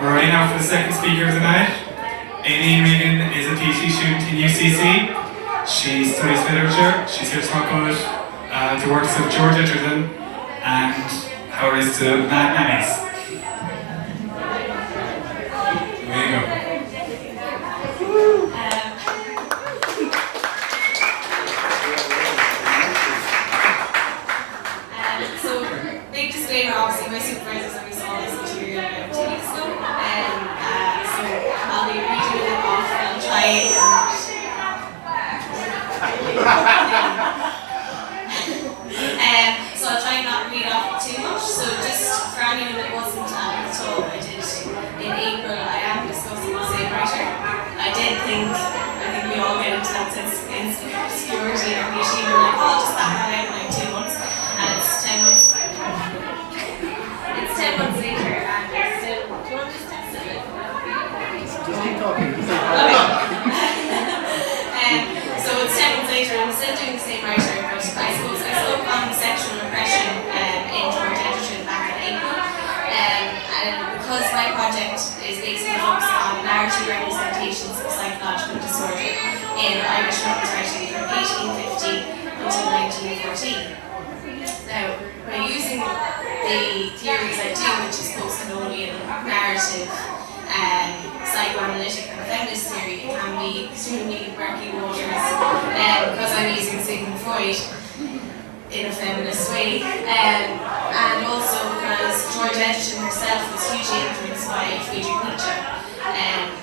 We're ready now for the second speaker of the night. Éadaoin Regan is a PhD student in UCC. She studies literature. She's here to talk about the works of George Egerton and how it is to mad nannies. There you go. Big disclaimer, obviously my supervisors and we saw this material about 2 weeks ago, so I'll be reading it off and try so I'll try not to read off too much. So just for anyone that wasn't at the talk I did in April, I am discussing the same writer. I think we all get into that sense of insecurity or PhD, we're like, oh, I'll just back that out in like 2 months, and it's 10 months. It's 10 months later, and it's still. Do you want to just test it? Just keep talking. Okay. So it's 10 months later, and I'm still doing the same writer, but I suppose I spoke on sexual repression in George Egerton back in April, and because my project is basically focused on narrative representations of psychological disorder in Irish women's writing from 1850 until 1914. Now, by using the theories I do, which is post-colonial narrative, psychoanalytic and feminist theory, it can be extremely murky waters because I'm using Sigmund Freud in a feminist way, and also because George Egerton herself was hugely influenced by Friedrich Nietzsche,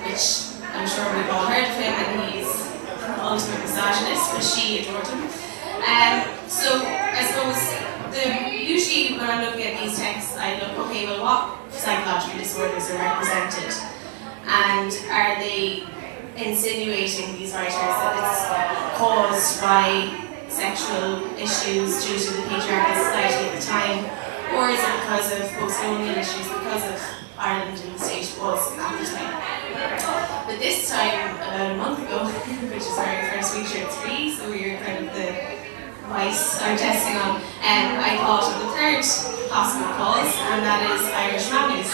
which I'm sure we've all heard of him, and he's an ultimate misogynist, but she adored him. So I suppose usually when I'm looking at these texts, I look, okay, well, what psychological disorders are represented, and are they insinuating, these writers, that it's caused by sexual issues due to the patriarchal society at the time, or is it because of post-colonial issues, because of Ireland and the state was at the time? But this time, about a month ago, which is our first week here at 3, so we were kind of the vice I'm testing on, I thought of the third possible cause, and that is Irish families.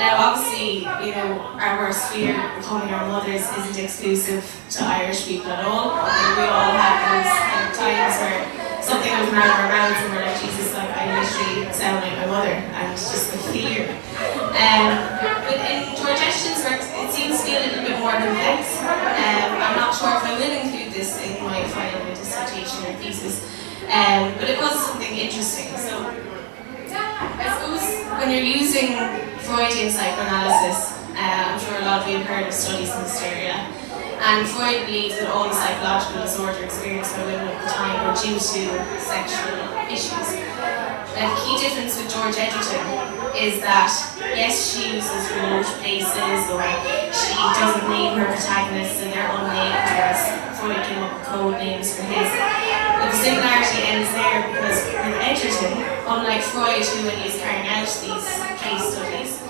Now obviously, our worst fear, becoming our mothers, isn't exclusive to Irish people at all. We all have those kind of times where something comes out of our mouths and we're like, Jesus, like, I literally sound like my mother, and just the fear. But in George Egerton's work, it seems to be a little bit more complex. I'm not sure if I will include this in my final dissertation or thesis, but it was something interesting. So I suppose when you're using Freudian psychoanalysis, I'm sure a lot of you have heard of studies in this area, and Freud believed that all the psychological disorder experienced by women at the time were due to sexual issues. Now, the key difference with George Egerton is that, yes, she uses remote places, or she doesn't name her protagonists and they're unnamed, whereas Freud came up with code names for his. But the similarity ends there because with Egerton, unlike Freud, who when he was carrying out these case studies,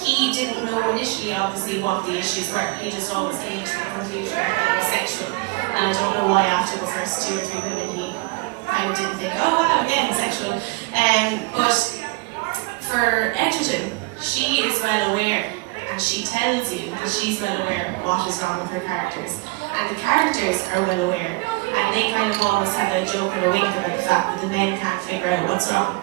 he didn't know initially, obviously, what the issues were. He just always came to the conclusion that it was sexual. And I don't know why after the first 2 or 3 women he kind of didn't think, oh wow, again, sexual. But for Egerton, she is well aware, and she tells you that she's well aware of what is wrong with her characters. And the characters are well aware, and they kind of almost have a joke and a wink about the fact that the men can't figure out what's wrong.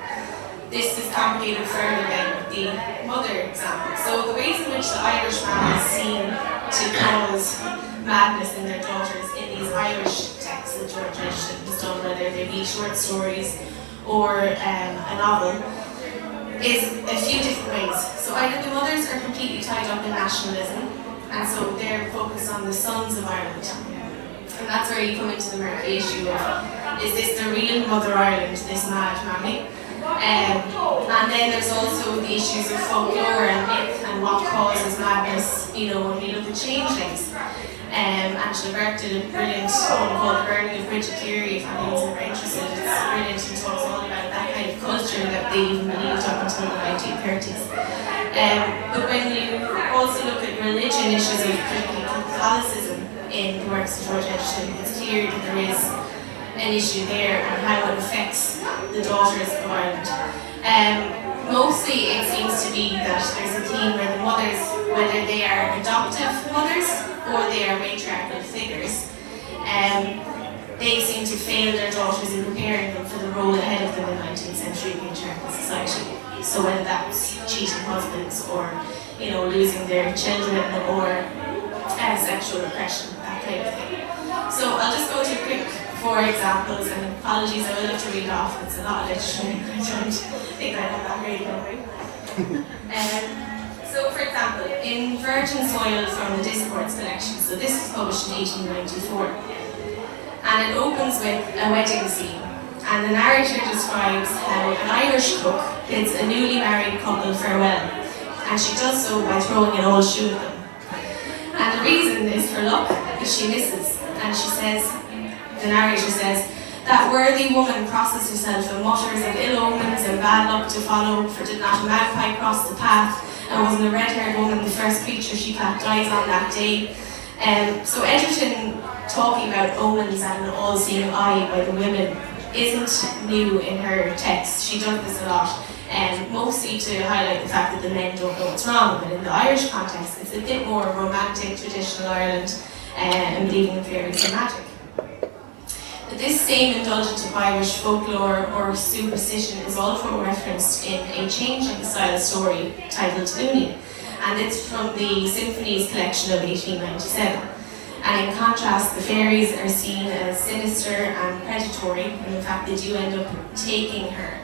This is complicated further than the mother example. So the ways in which the Irish family seem to cause madness in their daughters in these Irish texts that George Egerton has done, whether they be short stories or a novel, is a few different ways. So either the mothers are completely tied up in nationalism, and so they're focused on the sons of Ireland. And that's where you come into the murky issue of, is this the real Mother Ireland, this mad mammy? And then there's also the issues of folklore and myth and what causes madness, when we look at changelings. Angela Burke did a brilliant one called The Burning of Bridget Cleary, if anyone's ever interested. It's brilliant and talks all about that kind of culture that they even believed up until the 1930s. But when you also look at religion issues of Catholicism in the works of George Egerton, it's clear that there is an issue there and how it affects the daughters of Ireland. Mostly it seems to be that there's a theme mothers, whether they are adoptive mothers or they are matriarchal figures, they seem to fail their daughters in preparing them for the role ahead of them in 19th century patriarchal society. So whether that's cheating husbands or, losing their children or sexual repression, that kind of thing. So I'll just go to quick 4 examples, and apologies, I will have to read off, it's a lot of literature, I don't think I have that great memory. So for example, in Virgin Soil from the Discords collection, so this was published in 1894, and it opens with a wedding scene, and the narrator describes how an Irish cook bids a newly married couple farewell, and she does so by throwing an old shoe at them. And the reason is for luck, because she misses, and she says, the narrator says, that worthy woman crosses herself and mutters of ill omens and bad luck to follow, for did not a magpie cross the path, and wasn't a red-haired woman the first creature she clapped eyes on that day. So Egerton talking about omens and an all-seeing eye by the women isn't new in her text. She does this a lot, mostly to highlight the fact that the men don't know what's wrong, but in the Irish context it's a bit more romantic, traditional Ireland, and believing in fairies and magic. But this same indulgence of Irish folklore or superstition is also referenced in a changing style story titled Uni, and it's from the Symphonies collection of 1897. And in contrast, the fairies are seen as sinister and predatory, and in fact they do end up taking her.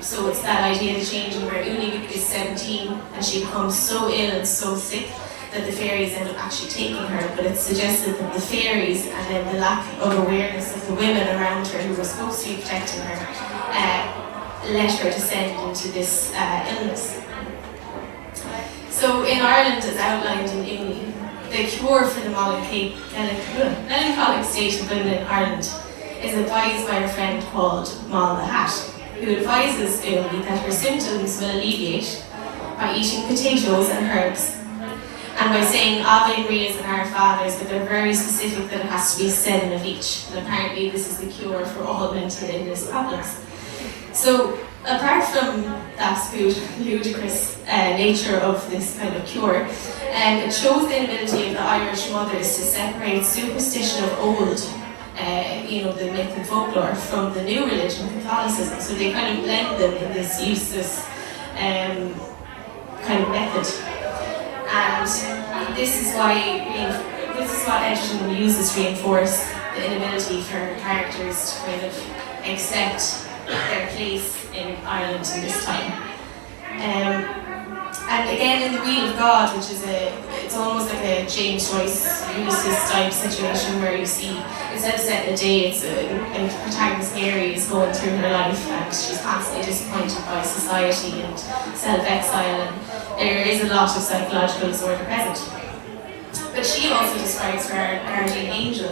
So it's that idea of changing where Uni is 17 and she becomes so ill and so sick that the fairies end up actually taking her, but it's suggested that the fairies and then the lack of awareness of the women around her who were supposed to be protecting her let her descend into this illness. So in Ireland, as outlined in Uni, the cure for the melancholic state of women in Ireland is advised by a friend called Moll the Hat, who advises Uni that her symptoms will alleviate by eating potatoes and herbs, and by saying Ave Marias and Our Fathers, but they're very specific that it has to be 7 of each. And apparently this is the cure for all mental illness problems. So apart from that ludicrous nature of this kind of cure, it shows the inability of the Irish mothers to separate superstition of old, the myth and folklore, from the new religion, Catholicism. So they kind of blend them in this useless kind of method. And this is what Egerton uses to reinforce the inability for characters to kind of accept their place in Ireland in this time. And again, in the Wheel of God, which is it's almost like a James Joyce Ulysses type situation where you see, instead of setting a day, it's a protagonist Mary is going through her life and she's constantly disappointed by society and self-exile, and there is a lot of psychological disorder present. But she also describes her guardian angel,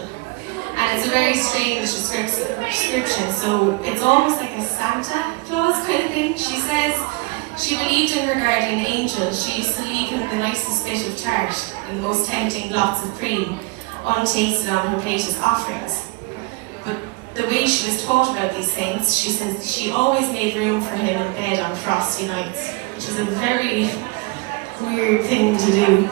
and it's a very strange description, so it's almost like a Santa Claus kind of thing. She says she believed in her guardian angel. She used to leave him the nicest bit of tart and the most tempting lots of cream, untasted on her plate as offerings. But the way she was taught about these things, she says she always made room for him in bed on frosty nights, which is a very weird thing to do.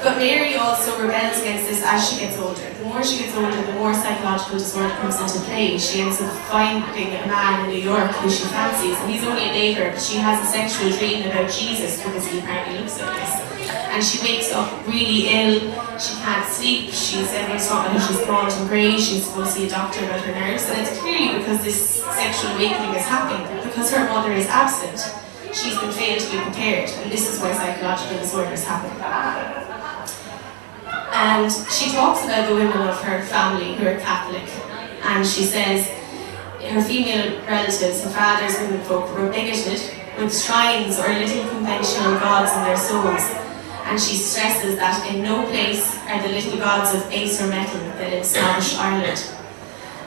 But Mary also rebels against this as she gets older. The more she gets older, the more psychological disorder comes into play. She ends up finding a man in New York who she fancies, and he's only a neighbour, but she has a sexual dream about Jesus because he apparently looks like this. And she wakes up really ill, she can't sleep, everyone's talking about how she's gaunt and grey, she's supposed to see a doctor about her nerves, and it's clearly because this sexual awakening is happening, because her mother is absent. She's been failed to be prepared, and this is why psychological disorders happen. And she talks about the women of her family who are Catholic, and she says her female relatives, her father's womenfolk, were bigoted with shrines or little conventional gods in their souls, and she stresses that in no place are the little gods of baser metal that in snobbish Ireland.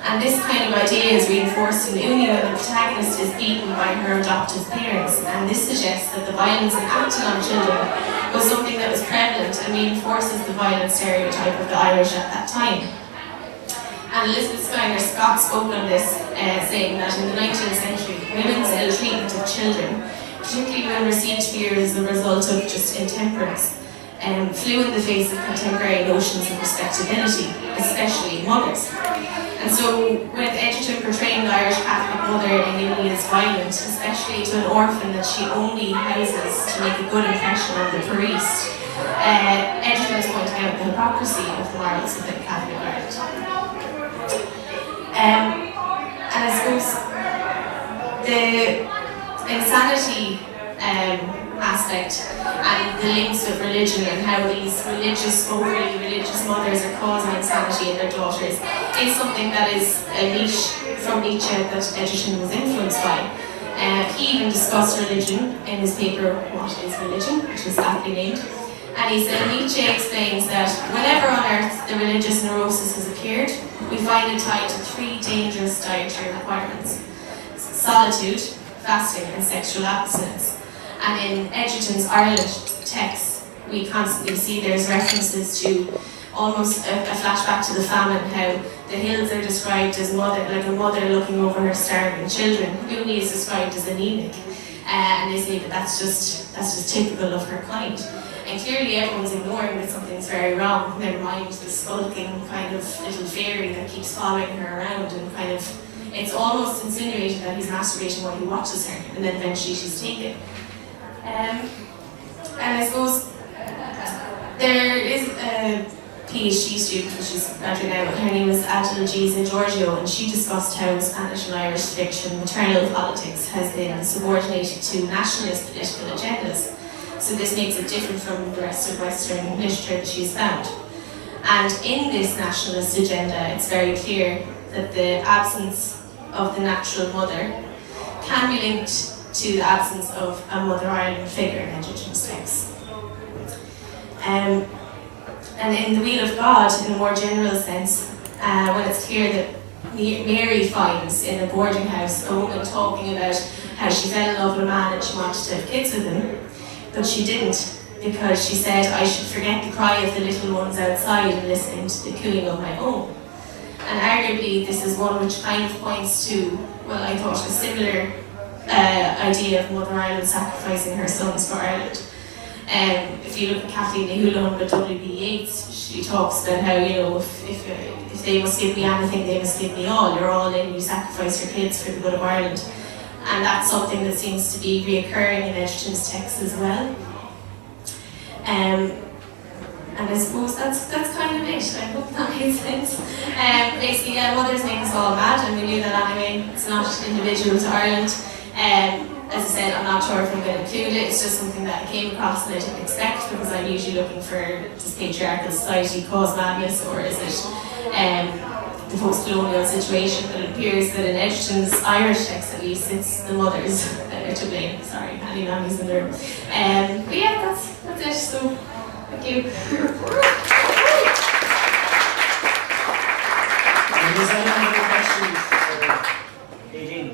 And this kind of idea is reinforced in Uni when the protagonist is beaten by her adoptive parents, and this suggests that the violence enacted on children was something that was prevalent and reinforces the violent stereotype of the Irish at that time. And Elizabeth Schuyler Scott spoke on this, saying that in the 19th century, women's ill treatment of children, particularly when received fear as a result of just intemperance, flew in the face of contemporary notions of respectability, especially mothers. And so, with Egerton portraying the Irish Catholic mother in Italy as violent, especially to an orphan that she only houses to make a good impression on the priest, Egerton is pointing out the hypocrisy of the morals within Catholic Ireland. And I suppose the insanity aspect and the links with religion and how these overly religious mothers are causing insanity in their daughters is something that is a niche from Nietzsche that Egerton was influenced by. He even discussed religion in his paper, What is Religion?, which was aptly named. And he said, Nietzsche explains that whenever on earth the religious neurosis has appeared, we find it tied to three dangerous dietary requirements: solitude, fasting, and sexual abstinence. And in Egerton's Ireland text, we constantly see there's references to almost a flashback to the famine, how the hills are described as like a mother looking over her starving children. Uni is described as anemic, and they say that that's just typical of her kind. And clearly everyone's ignoring that something's very wrong, never mind the skulking kind of little fairy that keeps following her around and kind of, it's almost insinuated that he's masturbating while he watches her, and then eventually she's taken. And I suppose there is a PhD student, which is graduating now, her name is Éadaoin Regan, and she discussed how Spanish and Irish fiction, maternal politics, has been subordinated to nationalist political agendas. So this makes it different from the rest of Western literature that she's found. And in this nationalist agenda, it's very clear that the absence of the natural mother can be linked to the absence of a Mother Ireland figure in Egerton's text. And in The Wheel of God, in a more general sense, when it's clear that Mary finds in a boarding house a woman talking about how she fell in love with a man and she wanted to have kids with him, but she didn't, because she said, I should forget the cry of the little ones outside and listening to the cooing of my own. And arguably this is one which kind of points to, well, I thought, a similar idea of Mother Ireland sacrificing her sons for Ireland. If you look at Kathleen Houlihan with W.B. Yeats, she talks about how, you know, if they must give me anything, they must give me all. You're all in, you sacrifice your kids for the good of Ireland. And that's something that seems to be reoccurring in Egerton's text as well. And I suppose that's kind of it. I hope that made sense. Basically, yeah, mothers make us all mad, and we knew that anyway. It's not individual to Ireland. As I said, I'm not sure if I'm going to include it. It's just something that I came across and I didn't expect, because I'm usually looking for, does patriarchal society cause madness, or is it the post-colonial situation? But it appears that in Egerton's Irish text, at least, it's the mothers that are to blame. Sorry, Annie Lammy's in there. But yeah, that's it. So, thank you. Is there any other questions for Eugene?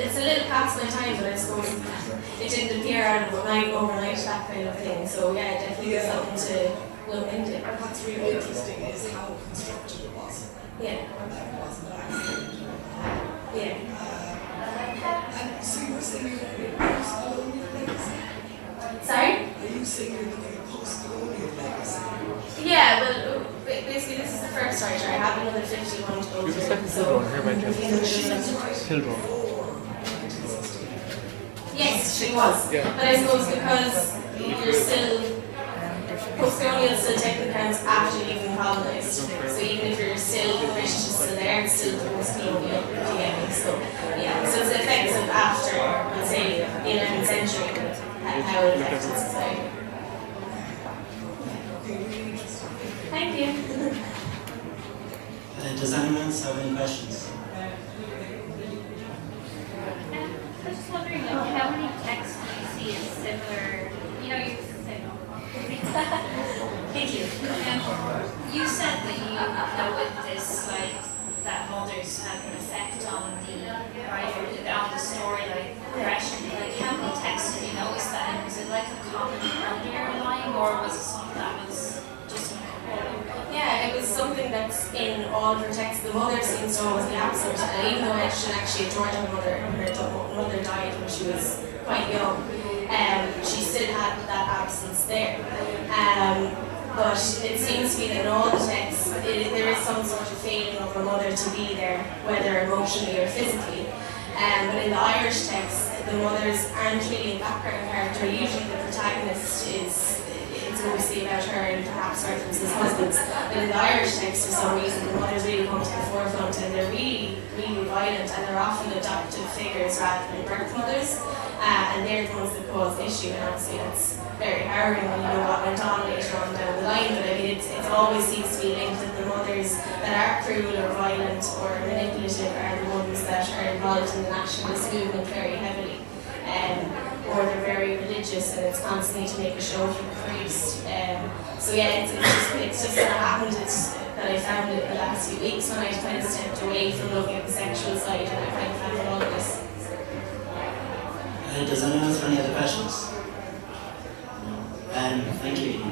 It's a little past my time, but I suppose it didn't appear out of overnight, that kind of thing. So yeah, it definitely is something to look into. What's really interesting is how constructed it was. Yeah. It wasn't an accident. Yeah. And so you were saying you're looking at post-colonial legacy? Sorry? Are you saying you're looking at post-colonial legacy? Yeah, Yeah, well, basically this is the first writer. I have another 51 to go You're the through. second So, Hildron here by chance. Hildron. yes, she was. Yeah. But I suppose because you're still, post-colonial still technically counts after you've been colonised. So even if you're still British, it's still there, it's still post-colonial DMing. So yeah, so it's effective after, let's say, the 11th century, how it affected society. Thank you. Does anyone else have any questions? I was just wondering, like, how many texts do you see as similar? You know, you said. Thank you. You said that you noted this, like, that mothers have an effect on the writer, on the story, like progression. Like, how many texts did you notice that? And was it like a common underlying, or was it something that was just in a couple? Yeah, it was something that's in all of her texts. The mother seems to always be absent, and even though Egerton actually adored her mother, and her mother died when she was quite young, she still had that absence there. But it seems to be that in all the texts, there is some sort of failing of her mother to be there, whether emotionally or physically. But in the Irish texts, the mothers aren't really a background character. Usually the protagonist it's mostly about her and perhaps references husbands. But in the Irish text, for some reason, the mothers really come to the forefront, and they're really, really violent, and they're often adopted figures rather than birth mothers. And they're the ones that cause the issue, and obviously that's very harrowing when you know what went on later on down the line. But I mean, it always seems to be linked that the mothers that are cruel or violent or manipulative are the ones that are involved in the nationalist movement very heavily. Or they're very religious, and it's constantly to make a show for the priest. So yeah, it's just kind of happened that I found it in the last few weeks when I kind of stepped away from looking at the sexual side, and I kind of found all of this. Does anyone have any other questions? No. Thank you.